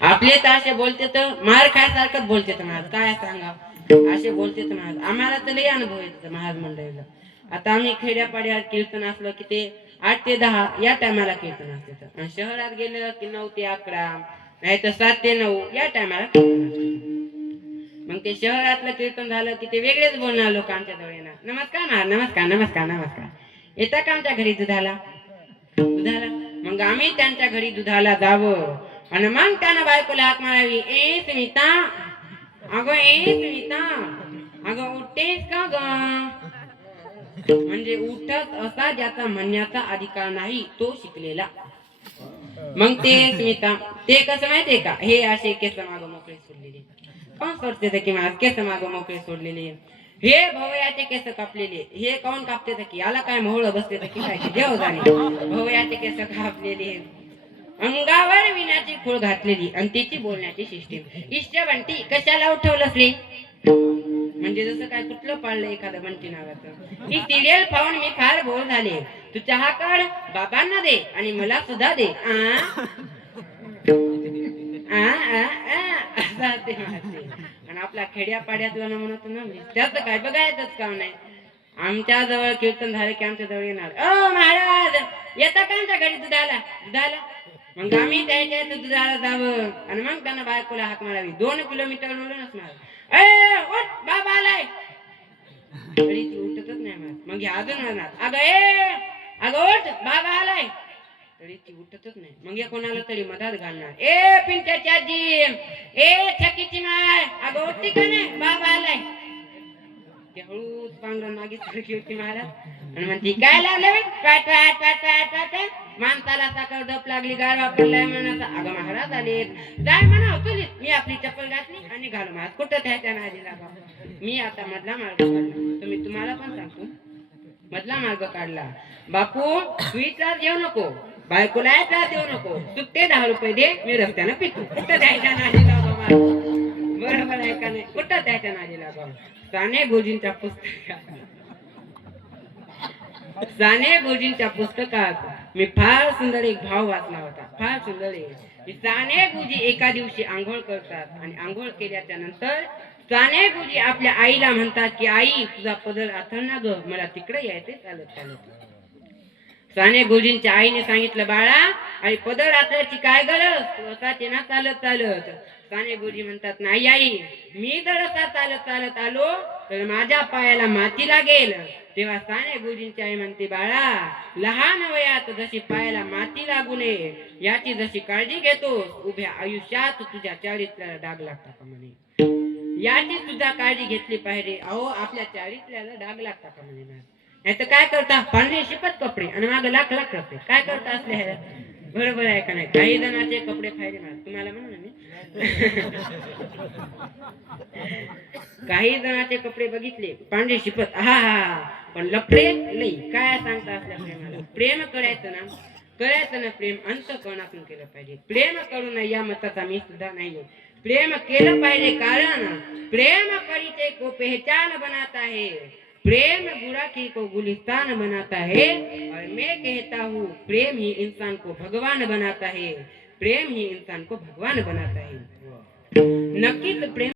आपले तर असे बोलते तर मार खायसारखंच बोलते तर महाराज, काय सांगा असे बोलते तर महाराज. आम्हाला तर लई अनुभव येतो महाराज मंडळीला. आता आम्ही खेड्यापाड्यात कीर्तन असलं की ते 8 ते 10 या टायमाला कीर्तन असते, आणि शहरात गेलं की 9 ते 11 नाही तर 7 ते 9 या टायमाला कीर्तन असते. मग ते शहरातलं कीर्तन झालं की ते वेगळेच बोलणार लोक आमच्या जवळ येणार, नमस्कार महाराज, नमस्कार नमस्कार नमस्कार, येता का आमच्या घरी दुधाला दुधाला. मग आम्ही त्यांच्या घरी दुधाला जावं, आणि मग त्यानं बायकोला हाक मारावी, ए सुनीता, अगं ए सुनीता, अगं उठतेस का ग. म्हणजे उठत असा ज्याचा म्हणण्याचा अधिकार नाही तो शिकलेला. मग ते स्मिता ते कसं माहितीये का, हे असे केस माग मोकळे सोडलेले, कोण सोडते ते की माझ केस माग मोकळे सोडलेले, हे भवयाचे केस कापलेले, हे कोण कापते तर की याला काय मोहळ बसते तर की काय देव जाणे. भवयाचे केस कापलेले, अंगावर विण्याची खूळ घातलेली, आणि तिची बोलण्याची सिस्टीम, इष्ट बंटी कशाला उठवलंस रे. म्हणजे जसं काय कुठलं पाळलं एखादं बंटी नावाचं. ही सिरियल पाहून मी फार बोर झाले, तू चहा काढ, बाबांना दे आणि मला सुद्धा दे. असं ते म्हणते. आणि आपल्या खेड्यापाड्यातला म्हणत ना, त्याचं काय बघायचंच काम नाही. आमच्या जवळ कीर्तन झाले की आमच्या जवळ येणार, ओ महाराज येता का आमच्या घरी दुधाला दुधाला. मग आम्ही त्याच्या दुधाला जावं, आणि मग त्यांना बायकोला हाक मारावी, 2 किलोमीटर ओढून असणार, ए उठ बाबा आलाय. तरी ती उठतच नाही मला. मग अजून म्हणणार, अगं ए अगं उठ बाबा आलाय. तरी ती उठतच नाही. मग या कोणाला तरी मधात घालणार, ए पिंट्याची आजी, ए छकीची माय, अगं उठती का नाही बाबा आलाय. ते हळूच पांघरून मागे सारखी होती महाराज, आणि म्हणती काय लागलं माणसाला साखर डप लागली, गाड वापरलाय म्हणा. अगं महाराज आले, जाय म्हणा तुझी, मी आपली चप्पल घातली आणि घालू महाराज, कुठं त्याच्या नादी लागा. मी आता मधला मार्ग काढला, तुम्ही तुम्हाला पण सांगतो मधला मार्ग काढला. बापू तू त्रास देऊ नको, बायकोला त्रास देऊ नको, सुट्टे 10 रुपये दे, मी रस्त्यानं पिकू, कुठं द्यायच्या नादी लागा. बरोबर आहे का नाही, कुठं त्याच्या नादी लागा. साने गुरुजींच्या पुस्तकात साने गुरुजींच्या पुस्तकात मी फार सुंदर एक भाव वाचला होता, फार सुंदर आहे. साने गुरुजी एका दिवशी आंघोळ करतात, आणि आंघोळ केल्याच्या नंतर साने गुरुजी आपल्या आईला म्हणतात की आई तुझा पदर आथरना ग, मला तिकडे यायचे चालत चालत. साने गुरुजींच्या आईने सांगितलं, बाळा आई पदर आथरायची काय गरज, तू असा ना चालत चालत. साने गुरुजी म्हणतात, नाही आई, मी जर असा चालत चालत आलो तर माझ्या पायाला माती लागेल. तेव्हा साने गुरुजींची आई म्हणते, बाळा लहान वयात जशी पायाला माती लागू नये याची जशी काळजी घेतो, उभ्या आयुष्यात तुझ्या चारित्र्याला डाग लागता का म्हणे, याची सुद्धा काळजी घेतली पाहिजे. अहो आपल्या चारित्र्याला डाग लागता का म्हणे. नाही तर काय करता, पांढरे शिपत कपडे आणि माग लाख लाख कपडे, काय करता असले. बरोबर आहे का नाही. काही जणांचे कपडे फायदे मला तुम्हाला म्हणून मी काही जणांचे कपडे बघितले पांढरे शिपत, हा हा, पण लफडे नाही. काय सांगता असल्या प्रेमाला. प्रेम करायचं ना प्रेम अंतःकरणातून केलं पाहिजे. प्रेम करू नये या मताचा मी सुद्धा नाहीये. प्रेम केलं पाहिजे, कारण प्रेम परिचय को पहचान बनाता है, प्रेम गुराखी को गुलिस्तान बनाता है, और मैं कहता हूँ प्रेम ही इंसान को भगवान बनाता है, प्रेम ही इंसान को भगवान बनाता है. नक्कीच प्रेम